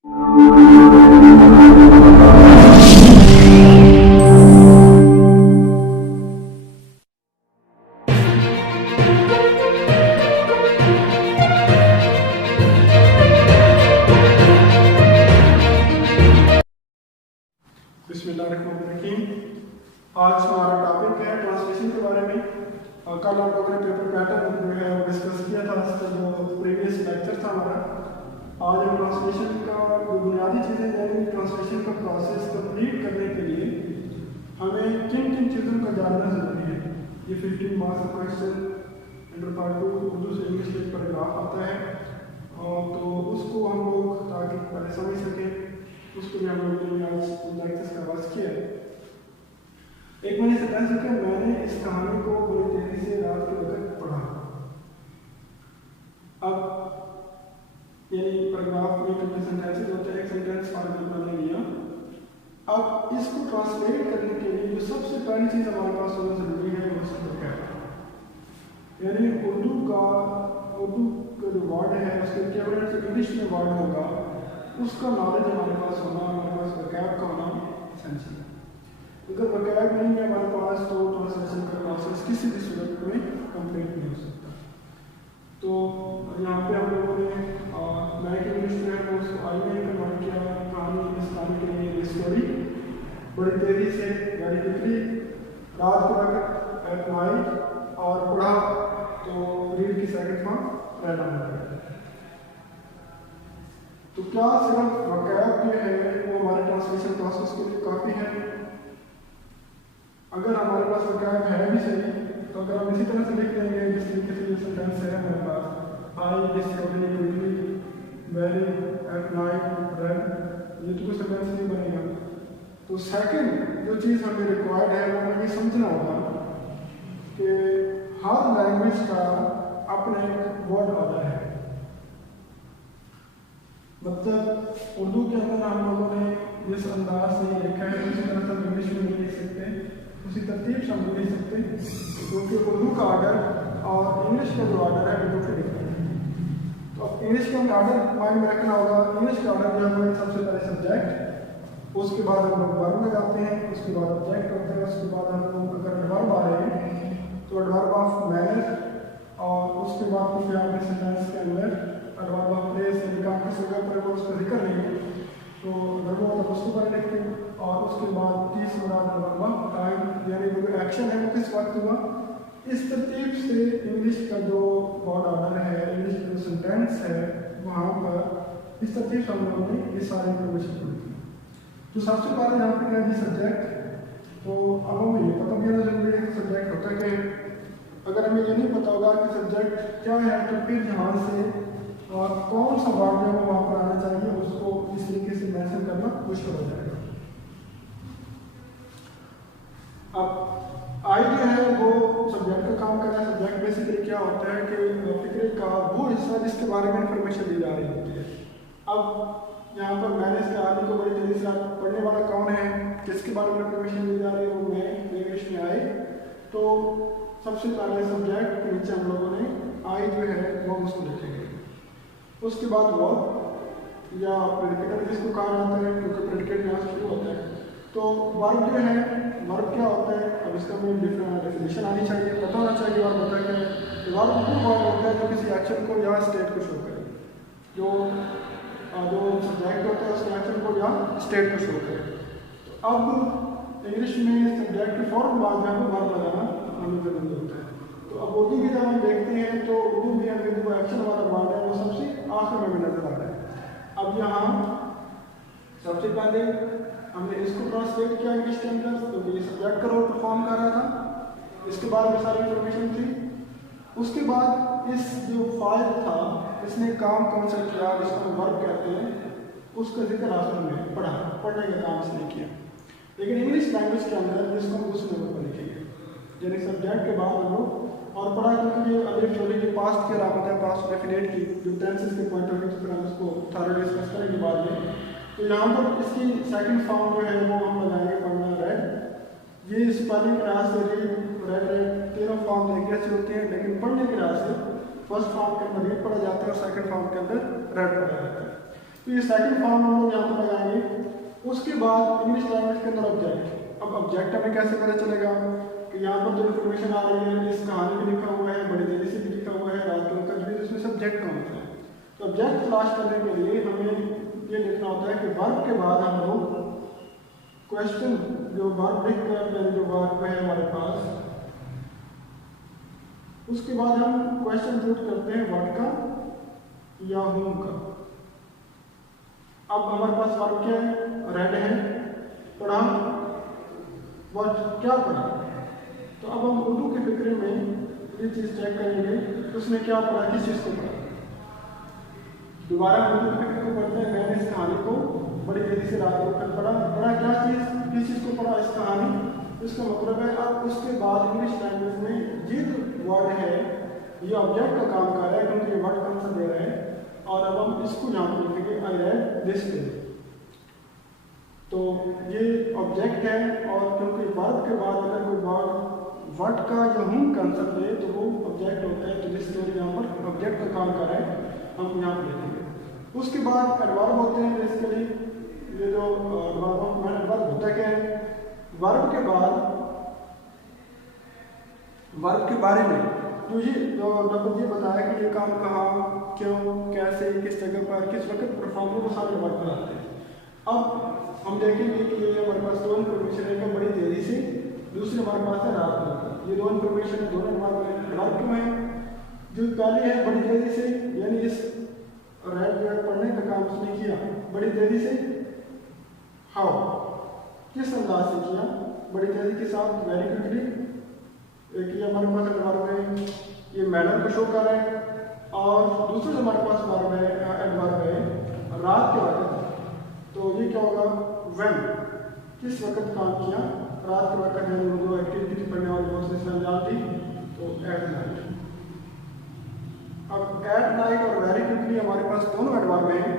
बिस्मिल्लाहिर्रहमानिर्रहीम। आज हमारा टॉपिक है ट्रांसलेशन के बारे में। कल आप लोगों ने पेपर पैटर्न जो है वो डिस्कस किया था, इसका जो प्रीवियस लेक्चर था हमारा। आज हम ट्रांसलेशन का जो बुनियादी चीज़ें यानी ट्रांसलेशन का प्रोसेस कंप्लीट करने के लिए हमें किन किन चीज़ों का जानना ज़रूरी है। ये 15 मार्क्स का क्वेश्चन इंटर पार्ट 2 उर्दू से इंग्लिश में पैराग्राफ आता है, और तो उसको हम लोग ताकि पहले समझ सकें उसके लिए हम लोगों ने आज लेक्चर्स का आगाज़ किया है। एक मैंने सेंटेंस लिखा, मैंने इस कहानी को बड़ी तेजी से रात के वक्त पढ़ा। अब यानी पैराग्राफ में कितने सेंटेंसेस होते हैं, एक सेंटेंस फॉर एग्जांपल मैंने लिया। अब इसको ट्रांसलेट करने के लिए जो सबसे पहली चीज़ हमारे पास होना ज़रूरी है वो है यानी उर्दू का जो वर्ड है उसके इक्विवेलेंट जो इंग्लिश में वर्ड होगा उसका नॉलेज हमारे पास होना, हमारे पास वोकैब का होना एसेंशियल है। अगर वोकैब नहीं है हमारे पास तो ट्रांसलेशन का प्रोसेस किसी भी सूरत में कंप्लीट नहीं हो सकता। तो यहाँ पे हम लोगों ने लाइक इंग्लिश में है उसको आई में कन्वर्ट किया, कहानी इस कहानी के लिए स्टोरी बड़ी तेज़ी से वेरी क्विकली रात को एट नाइट और पढ़ा, तो रीड की सेकंड फॉर्म रहना होता है। तो क्या सिर्फ वोकैब जो है वो हमारे ट्रांसलेशन प्रोसेस के लिए काफ़ी है? अगर हमारे पास वोकैब है भी सही, तो अगर हम इसी तरह से लिख देंगे जिस तरीके से ये सेंटेंस है हमारे पास, I discovery quickly very at night read, ये तो कोई सेंटेंस नहीं बनेगा। तो सेकंड जो चीज़ हमें रिक्वायर्ड है वो हमें ये समझना होगा कि हर लैंग्वेज का अपना एक वर्ड ऑर्डर है। मतलब उर्दू के अंदर हम लोगों ने जिस अंदाज से लिखा है उसी तरह से इंग्लिश में नहीं लिख सकते, उसी तरतीब से हम नहीं लिख सकते, क्योंकि उर्दू का ऑर्डर और इंग्लिश का जो ऑर्डर है वो डिफरेंट है। तो इंग्लिश का ऑर्डर माइंड में रखना होगा। इंग्लिश का ऑर्डर जो है सबसे पहले सब्जेक्ट, उसके बाद हम लोग वर्ब लगाते हैं, उसके बाद ऑब्जेक्ट होते हैं, उसके बाद हम लोग अगर एडवर्ब आ रहे हैं तो एडवर्ब ऑफ मैनर, और उसके बाद फिर आपके सेंटेंस के अंदर एडवर्ब ऑफ प्लेस यानी काम किस जगह पर वो उसका जिक्र नहीं है तो अगर वो तो उसको पर लिखते हैं, और उसके बाद तीसरा एडवर्ब ऑफ टाइम यानी जो एक्शन है वो किस वक्त हुआ। इस तरतीब से इंग्लिश का जो वर्ड ऑर्डर है, इंग्लिश का जो सेंटेंस है वहाँ पर इस तरतीब से हम लोगों ने ये सारी इन्फॉर्मेशन पढ़ी थी। तो सबसे पहले यहाँ पे क्या है सब्जेक्ट, तो अब हमें ये पता भी होना जरूरी है कि सब्जेक्ट होता क्या है। अगर हमें ये नहीं पता होगा कि सब्जेक्ट क्या है तो फिर यहाँ से और कौन सा वर्ड जो है वहाँ पर आना चाहिए उसको इस तरीके से मेंशन करना मुश्किल हो जाएगा। अब आई जो है वो सब्जेक्ट का काम कर रहा है। सब्जेक्ट बेसिकली क्या होता है कि फिक्रे का वो हिस्सा जिसके बारे में इंफॉर्मेशन दी जा रही होती है। अब यहाँ पर मैंने इसके आदमी को बड़ी तेजी से पढ़ने वाला कौन है, किसके बारे में इंफॉर्मेशन दी जा रही है, वो मैं इंग्लिश में आए। तो सबसे पहले सब्जेक्ट के नीचे हम लोगों ने आई जो है वो उसको लिखेंगे। उसके बाद वर्ब या प्रेडिकेट जिसको कहा जाता है, क्योंकि प्रेडिकेट यहाँ से शुरू होता है। तो वर्ब जो है, वर्ब क्या होता है, अब इसका में डेफिनेशन आनी चाहिए, पता होना चाहिए वर्ब होता क्या है। वर्ब वो वर्ड होता है जो किसी एक्शन को या स्टेट को शो करे, जो सब्जेक्ट होता है उसके एक्शन को या स्टेट को शो करे। तो अब इंग्लिश में सब्जेक्ट के फौरन बाद में वर्ब लगाना हमें जरूरी होता है। तो अब उर्दू की जब हम देखते हैं तो उर्दू में हमें जो एक्शन वाला वर्ड है वो सबसे आखिर में भी नजर आ रहा है। अब यहाँ सबसे पहले हमने इसको ट्रांसलेट किया इंग्लिश के अंदर, तो ये सब्जेक्ट का रोल परफॉर्म कर रहा था, इसके बारे में सारी इंफॉर्मेशन थी। उसके बाद इस जो फाइल था इसने काम कौन सा किया जिसको हम वर्ब कहते हैं, उसका जिक्र आखिर में पढ़ा, पढ़ने का काम इसने किया। लेकिन इंग्लिश लैंग्वेज के अंदर जिसको हम दूसरे नंबर पर लिखेंगे, यानी सब्जेक्ट के बाद हम लोग और पढ़ा, क्योंकि ये अलिफ जोली की पास्ट की अलामत है, पास्ट डेफिनेट की जो टेंसेस के पॉइंट ऑफ व्यू से हम उसको थोड़ा डिस्कस करेंगे बाद में। तो यहाँ पर इसकी सेकंड फॉर्म जो है वो हम लगाएंगे पढ़ना रेड। ये स्पेलिंग के लिहाज से रेड तीनों फॉर्म एक जैसे होते हैं, लेकिन पढ़ने के लिहाज से फर्स्ट फॉर्म के अंदर रीड पढ़ा जाता है और सेकंड फॉर्म के अंदर रेड पढ़ा जाता है। तो ये सेकंड फॉर्म हम लोग यहाँ पर लगाएंगे। उसके बाद इंग्लिश लैंग्वेज के अंदर ऑब्जेक्ट। अब ऑब्जेक्ट हमें कैसे पता चलेगा कि यहाँ पर जो इन्फॉर्मेशन आ रही है, इस कहानी में लिखा हुआ है, बड़ी तेजी से भी लिखा हुआ है, रात को भी, इसमें सब्जेक्ट कौन सा है। तो ऑब्जेक्ट तलाश करने के लिए हमें ये लिखना होता है कि वर्ब के बाद हम लोग क्वेश्चन जो वर्ब लिख कर जो वर्ब है हमारे पास, उसके बाद हम क्वेश्चन पुट करते हैं व्हाट का या whom का। अब हमारे पास वर्ब क्या है, रेड है, पढ़ा, व्हाट क्या पढ़ा। तो अब हम उर्दू के फिक्रे में ये चीज़ चेक करेंगे उसने क्या पढ़ा, किस चीज़ को पढ़ा। दोबारा उर्दू के फिक्रे को पढ़ते हैं। मैंने इस कहानी को बड़ी तेजी से रात को पढ़ा। पढ़ा क्या चीज़, किस चीज़ को पढ़ा, इस कहानी। इसका मतलब है अब उसके बाद इंग्लिश लैंग्वेज में ये जो वर्ड है ये ऑब्जेक्ट का काम कर रहा है, क्योंकि ये वर्ड कौन सा दे रहा है। और अब हम इसको यहाँ पर लिखेंगे आई रेड दिस डे। तो ये ऑब्जेक्ट है, और क्योंकि वर्ब के बाद अगर कोई वर्ड व्हाट का या whom का आंसर दे तो वो ऑब्जेक्ट होता है। तो दिस स्टोरी यहाँ पर ऑब्जेक्ट का काम कर रहा है, हम यहाँ पर लिखेंगे। उसके बाद एडवर्ब होते हैं बेसिकली। ये जो एडवर्ब होता क्या है, वर्ब के बाद वर्ब के बारे में तो ये लफ्ज़ ये बताया कि ये काम कहाँ, क्यों, कैसे, किस जगह पर, किस वक्त परफॉर्म हो, वो सारे वर्ब पर आते हैं। अब हम देखेंगे कि ये हमारे पास दो इन्फॉर्मेशन है कि बड़ी तेजी से, दूसरे हमारे पास है रात को। ये दो इन्फॉर्मेशन है, दोनों वर्ब क्यों है। जो पहले है बड़ी तेजी से, यानी इस रेड वर्ड पढ़ने का काम उसने किया बड़ी तेजी से। हाउ, किस अंदाज से किया, बड़ी तेजी के साथ, वेरी क्विकली। एक ये हमारे पास एडवर्ब है, ये मैनर को शो कर रहा है। और दूसरा हमारे पास वर्ब है, एडवर्ब है रात के वक्त। तो ये क्या होगा, व्हेन, किस वक्त काम किया, रात के वक्त है। जो एक्टिविटी पढ़ने वाली बहुत से अंजाम दी, तो एट नाइट। अब एट नाइट और वेरी क्विकली हमारे पास दोनों एडवर्ब हैं।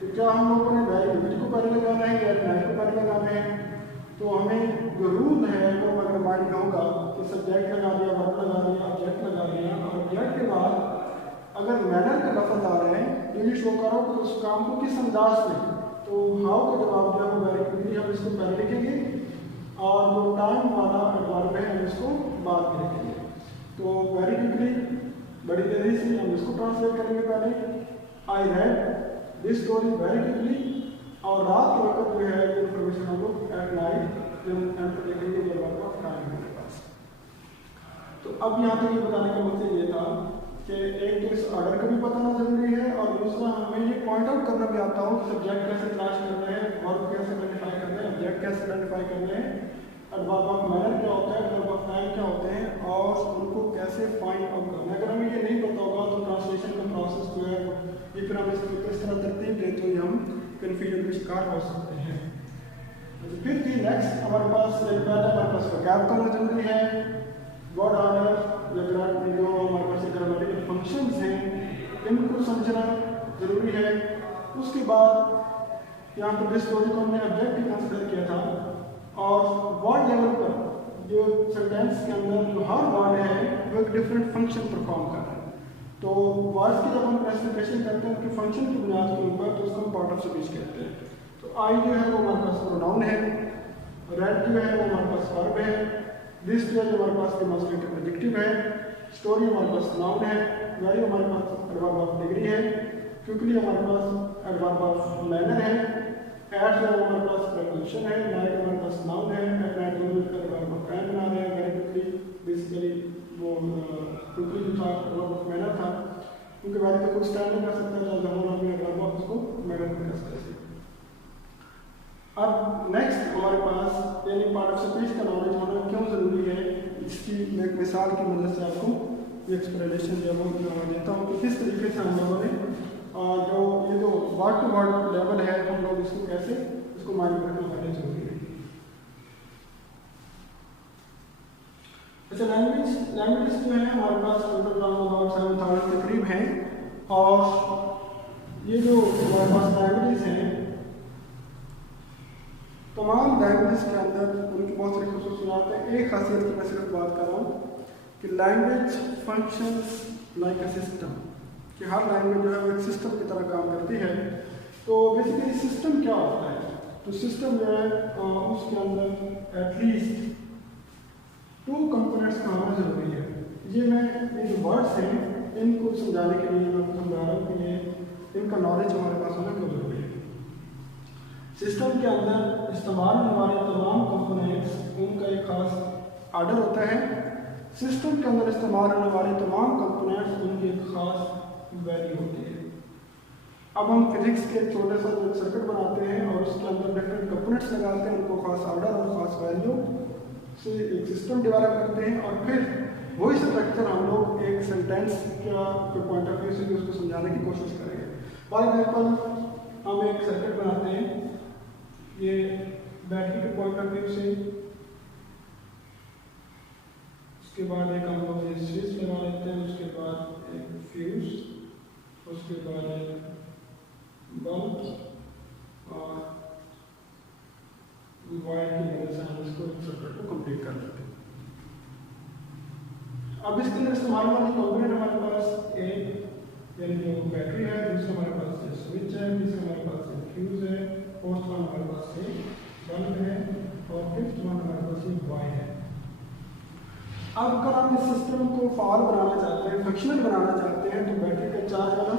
तो क्या हम लोगों ने वेरी क्विकली को पहले लगाना है या एट नाइट को पहले लगाना है। तो हमें जो रूल है वो अगर माइंड में होगा कि सब्जेक्ट लगा दिया, वर्ब लगा दिया, ऑब्जेक्ट लगा दिया, और ऑब्जेक्ट के बाद अगर मैनर का लफ्ज़ आ रहे हैं, ये शो करो कि उस काम को किस अंदाज में। तो हाउ का जवाब जो है वो वेरी क्विकली हम इसको पहले लिखेंगे, और जो टाइम वाला एडवर्ब है हम इसको बाद में लिखेंगे। तो वेरी क्विकली, बड़ी तेजी से, हम इसको ट्रांसलेट करेंगे पहले, I read this story very quickly. और रात के वक्त जो है इन्फॉर्मेशन हम लोग एट नाइट एंटर लिखेंगे जब आपका टाइम है मेरे पास। तो अब यहाँ तक ये बताने का मकसद ये था कि एक तो इस ऑर्डर का भी पता होना जरूरी है, और दूसरा हमें ये पॉइंट आउट करना भी आता हो कि सब्जेक्ट कैसे तलाश करना है, वर्ब कैसे आइडेंटिफाई करना है, ऑब्जेक्ट कैसे आइडेंटिफाई करना है, एडवर्ब ऑफ मैनर क्या होता है, एडवर्ब ऑफ टाइम क्या होते हैं, और उनको कैसे फाइंड आउट करना है। अगर हमें ये नहीं पता होगा तो ट्रांसलेशन का प्रोसेस जो है ये फिर हम इस तरह तरतीब देते हुए हम कन्फ्यूजन का शिकार हो सकते हैं। फिर थी नेक्स्ट हमारे पास वोकैब का होना जरूरी है, वर्ड ऑर्डर, जो हमारे पास ग्रामेटिकल फंक्शंस हैं इनको समझना जरूरी है। उसके बाद यहाँ पर दिस स्टोरी को हमने ऑब्जेक्ट कंसिडर किया था, और वर्ड लेवल पर जो सेंटेंस के अंदर जो हर वर्ड है वो एक डिफरेंट फंक्शन परफॉर्म कर रहा है। तो वर्ड्स की जब हम क्लासिफिकेशन करते हैं उनके फंक्शन की बुनियाद के ऊपर, तो उसको हम पार्ट ऑफ स्पीच कहते हैं। तो आई जो है वो हमारे पास प्रोनाउन है, रेड जो है वो हमारे पास वर्ब है, दिस जो है हमारे पास डेमोंस्ट्रेटिव एडजेक्टिव है, स्टोरी हमारे पास नाउन है, वेरी हमारे पास एडवर्ब ऑफ डिग्री है, क्विकली हमारे पास एडवर्ब ऑफ मैनर है, एट जो हमारे पास प्रीपोजिशन है, नाइट हमारे पास नाउन है, एट नाइट दोनों मिलकर एडवर्ब ऑफ टाइम बना रहे हैं, वेरी क्विकली बेसिकली वो क्विकली जो था एडवर्ब ऑफ मैनर था, क्योंकि वेरी तो कुछ स्टैंड नहीं कर सकता जब हम अपने एडवर्ब ऑफ उसको मैनर में कर सकते। अब नेक्स्ट हमारे पास यानी पार्ट ऑफ स्पीच का नॉलेज होना क्यों ज़रूरी है, इसकी मैं एक मिसाल की मदद से आपको ये एक्सप्लेनेशन जो है देता हूँ कि किस तरीके से हम लोगों ने जो ये जो वर्ड टू वर्ड लेवल है हम लोग इसको कैसे इसको माइंड में रखना जरूरी है। अच्छा, लैंग्वेज जो है हमारे पास अबाउट 7,000 के करीब हैं, और ये जो हमारे पास लैंग्वेज हैं तमाम लैंग्वेज के अंदर उनकी बहुत सारी खसूसियात हैं। एक खासियत की मैं सिर्फ बात कर रहा हूँ कि language functions like a system, कि हर लैंग्वेज जो है वो एक सिस्टम की तरह काम करती है। तो बेसिकली सिस्टम क्या होता है? तो सिस्टम जो है उसके अंदर एटलीस्ट 2 कंपोनेंट्स का होना जरूरी है। ये जो वर्ड्स हैं इनको समझाने के लिए मैं आपको समझा रहा हूँ कि ये इनका नॉलेज हमारे पास होना क्यों जरूरी है। सिस्टम के अंदर इस्तेमाल होने वाले तमाम कंपोनेंट्स उनका एक खास आर्डर होता है। सिस्टम के अंदर इस्तेमाल होने वाले तमाम कंपोनेंट्स उनकी एक खास वैल्यू होती है। अब हम फिजिक्स के एक छोटे सा सर्किट बनाते हैं और उसके अंदर डिफरेंट कंपोनेंट्स लगाते हैं, उनको खास आर्डर और खास वैल्यू से एक सिस्टम डेवलप करते हैं और फिर वही स्ट्रक्चर हम लोग एक सेंटेंस का पॉइंट ऑफ व्यू से भी उसको समझाने की कोशिश करेंगे। फॉर एग्जाम्पल हम एक सर्किट बनाते हैं, ये बैटरी के पॉइंट ऑफ व्यू से, उसके बाद एक हम लोग ये स्विच लगा लेते हैं, उसके बाद एक फ्यूज, उसके बाद एक बल्ब और वायर की मदद से हम इसको सर्किट को कंप्लीट कर लेते हैं। अब इसके अंदर इस्तेमाल वाली कंपोनेंट हमारे पास एक यानी जो बैटरी है, दूसरा हमारे पास स्विच है, तीसरा हमारे पास फ्यूज है, फोर्थ वन हमारे पास बल्ब है और फिफ्थ वन हमारे पास वायर है। अब अगर आप इस सिस्टम को फाल बनाना चाहते हैं, फंक्शनल बनाना चाहते हैं, तो बैटरी का चार्ज आना,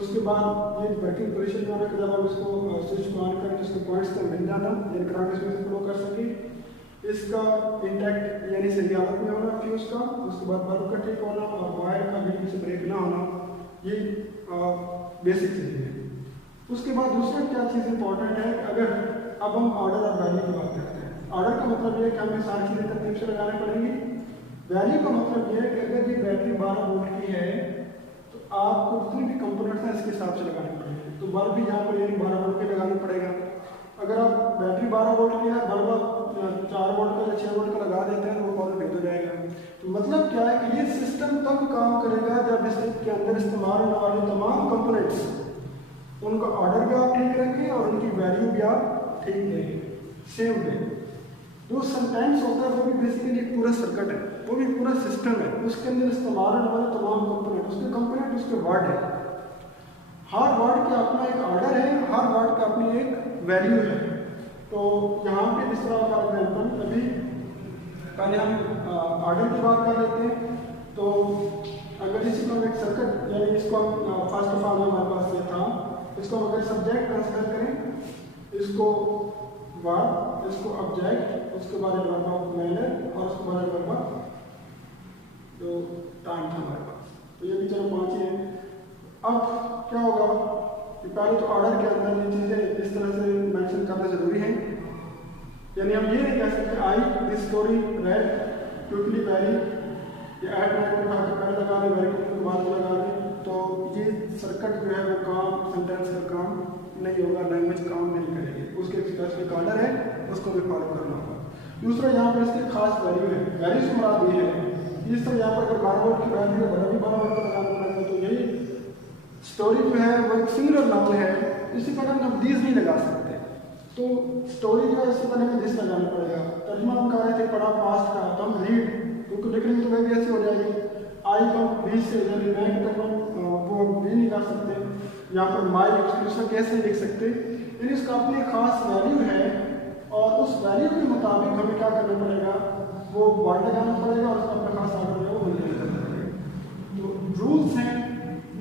उसके बाद ये वर्किंग पोजीशन में आना कि जब आप इसको स्विच को ऑन करें तो इसको पॉइंट्स तक मिल जाना, यानी करंट इसमें से फ्लो कर सके, इसका इंटैक्ट यानी सही हालत में होना फ्यूज का, उसके बाद बल्ब का ठीक होना और वायर का भी किसी ब्रेक ना होना, ये बेसिक चीज़ें हैं। उसके बाद दूसरा क्या चीज़ इंपॉर्टेंट है, अगर अब हम ऑर्डर और वैल्यू की बात करते हैं। ऑर्डर का मतलब ये है कि हमें सारी चीज़ें तरतीब से लगानी पड़ेंगी। वैल्यू का मतलब ये है कि अगर ये बैटरी 12 वोल्ट की है तो आपको जितने भी कंपोनेंट्स हैं इसके हिसाब से लगाने पड़ेंगे। तो बल्ब भी यहाँ पर यानी 12 वोल्ट के लगाना पड़ेगा। अगर आप बैटरी 12 वोल्ट की है, बल्ब आप 4 वोल्ट का या 6 वोल्ट का लगा देते हैं तो वो फौरन फेल हो जाएगा। तो मतलब क्या है कि ये सिस्टम तब काम करेगा जब इसके अंदर इस्तेमाल होने वाले तमाम कंपोनेंट्स उनका ऑर्डर भी आप ठीक रखें और उनकी वैल्यू भी आप ठीक दें, सेम दें। जो सेंटेंस होता है वो भी बेसिकली एक पूरा सर्किट है, वो भी पूरा सिस्टम है, उसके अंदर इस्तेमाल होने वाले तमाम कंपोनेंट, उसके कंपोनेंट उसके वर्ड है। हर वर्ड का अपना एक ऑर्डर है, हर वर्ड का अपनी एक वैल्यू है। तो यहाँ पे जिस तरह फॉर एग्जाम्पल अभी पहले हम ऑर्डर की बात कर लेते हैं। तो अगर इसी को एक सर्किट यानी इसको हम फर्स्ट ऑफ ऑल हमारे पास ये था, इसको हम अगर सब्जेक्ट कंसिडर करें, इसको वर्ब, इसको ऑब्जेक्ट, उसके बाद वर्ब ऑफ मैनर और उसके बाद वर्ब ऑफ जो टाइम था हमारे पास। तो ये भी चलो 5 ही हैं। अब क्या होगा कि पहले तो ऑर्डर के अंदर ये चीज़ें इस तरह से मेंशन करना ज़रूरी है, यानी हम ये नहीं कह सकते I this story read quickly very, या एट नाइट उठा के पहले लगा रहे वेरी के बाद लगा रहे, तो ये सर्किट जो है वो काम सेंटेंस का काम नहीं होगा, लैंग्वेज काम नहीं करेगी। उसके एक स्पेसिफिक ऑर्डर है, उसको भी फॉलो करना होगा। दूसरा यहाँ पर इसकी खास वैल्यू है, वैल्यू से मुराद ये है इस तरह यहाँ पर अगर 12 वोल्ट की वैल्यू है, बड़ा भी 12 वोल्ट का लगाना पड़ेगा। तो यही स्टोरी जो है वो एक सिंगुलर नाउन है, इसी पर हम दिस नहीं लगा सकते। तो स्टोरी जो है इससे पहले हमें दिस लगाना पड़ेगा। तर्जुमा हम कह रहे थे पढ़ा पास्ट का, तो हम रीड, क्योंकि लिखने में तो वह भी ऐसी हो जाएगी आई को बी से यानी मैं तक वो भी नहीं कर सकते, यहाँ पर माई एक्सक्लूसिव कैसे लिख सकते, यानी इसका अपनी खास वैल्यू है और उस वैल्यू के मुताबिक हमें क्या करना पड़ेगा, वो वर्ड लगाना पड़ेगा और उसका अपना खास ऑर्डर है वो मेंटेन करना पड़ेगा। तो रूल्स हैं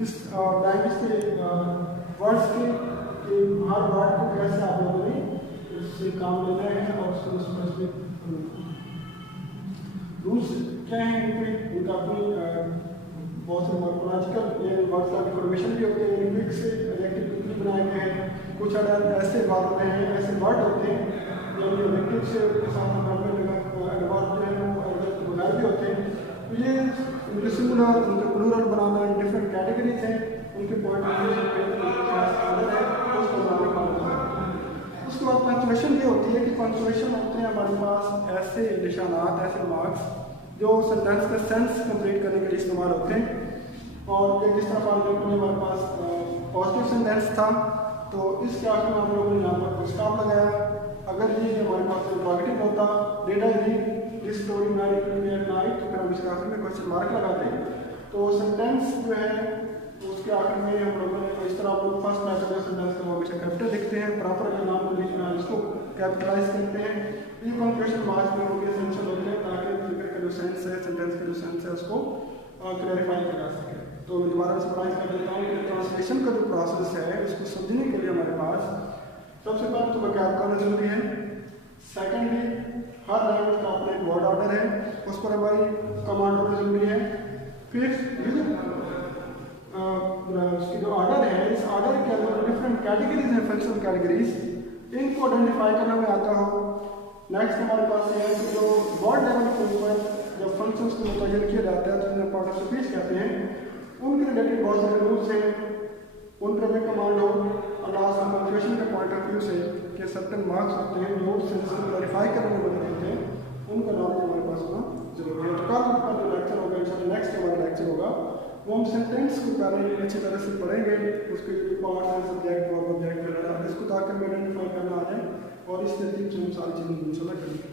इस लैंग्वेज के वर्ड्स के कि हर वर्ड को कैसे आप लोगों ने उससे काम लेना है और उसको स्पेसिफिक रूल्स क्या हैं इनका अपनी बहुत से मॉर्फोलॉजिकल यानी वर्ड्स का इंफॉर्मेशन भी होते हैं, लिंग्विस्टिक से रिलेटेड बनाए गए हैं। कुछ अगर ऐसे वर्ड होते हैं, ऐसे वर्ड होते हैं यानी लिंग्विस्टिक से साथ में वर्ड जो है वो बगैर भी होते हैं। तो ये उनके सिंगुलर उनके प्लूरल बनाना डिफरेंट कैटेगरीज हैं, उनके पॉइंट ऑफ व्यू से उसको बनाने का होता है। उसके बाद पंक्चुएशन ये होती है कि पंक्चुएशन होते हैं हमारे पास ऐसे निशानात, ऐसे मार्क्स जो सेंटेंस का सेंस कंप्लीट करने के लिए इस्तेमाल होते हैं। और ये किस तरह फॉर एग्जाम्पल हमारे पास पॉजिटिव सेंटेंस था तो इसके आखिर में हम लोगों ने यहाँ पर स्टॉप लगाया। अगर ये हमारे पास इंट्रोगेटिव होता did I read this story Mary at night, तो फिर हम इसके आखिर में क्वेश्चन मार्क लगा देंगे। तो सेंटेंस जो है उसके आखिर में हम लोगों ने इस तरह आप लोग फर्स्ट पैराग्राफ सेंटेंस का हमेशा कैपिटल लिखते हैं, प्रॉपर अगर नाम के बीच में आप इसको कैपिटलाइज करते हैं। ये क्वेश्चन मार्क्स में होकर एसेंशियल होते हैं ताकि फिगर का जो सेंस है, सेंटेंस का जो सेंस है उसको क्लैरिफाई किया जा सके। तो दोबारा समराइज कर देता हूँ कि ट्रांसलेशन का जो प्रोसेस है उसको समझने के लिए हमारे पास सबसे पहले तो वोकैबुलरी जरूरी है। सेकेंडली हर लैंग्वेज का अपना एक वर्ड ऑर्डर है, उस पर हमारी कमांड ऑर्डर जरूरी है। फिर उसकी जो ऑर्डर है, इस ऑर्डर के अंदर डिफरेंट कैटेगरीज हैं, फंक्शनल कैटेगरीज, इनको आइडेंटिफाई करना में आता हो। नेक्स्ट हमारे पास है कि जो वर्ड लेवल के ऊपर जब फंक्शंस को मुतय्यन किया जाता है तो जिन्हें पार्ट ऑफ स्पीच कहते हैं, उनके रिलेटेड बहुत सारे रूल्स हैं, उन पर हमें कमांड हो। और लास्ट में पंक्चुएशन के पॉइंट ऑफ व्यू से कि सर्टेन मार्क्स होते हैं जो सेंस को क्लैरिफाई करने में मदद करते हैं, उनका नॉलेज हमारे पास होना जरूरी है। तो कल का जो लेक्चर होगा, इंशाल्लाह नेक्स्ट हमारा लेक्चर होगा, वो हम सेंटेंस को पहले अच्छी तरह से पढ़ेंगे, उसके जो पार्ट है, सब्जेक्ट और ऑब्जेक्ट वगैरह, इसको ताकि हमें आइडेंटिफाई करना आ जाए और इस तरतीब से हम सारी चीज़ें इंशाल्लाह करेंगे।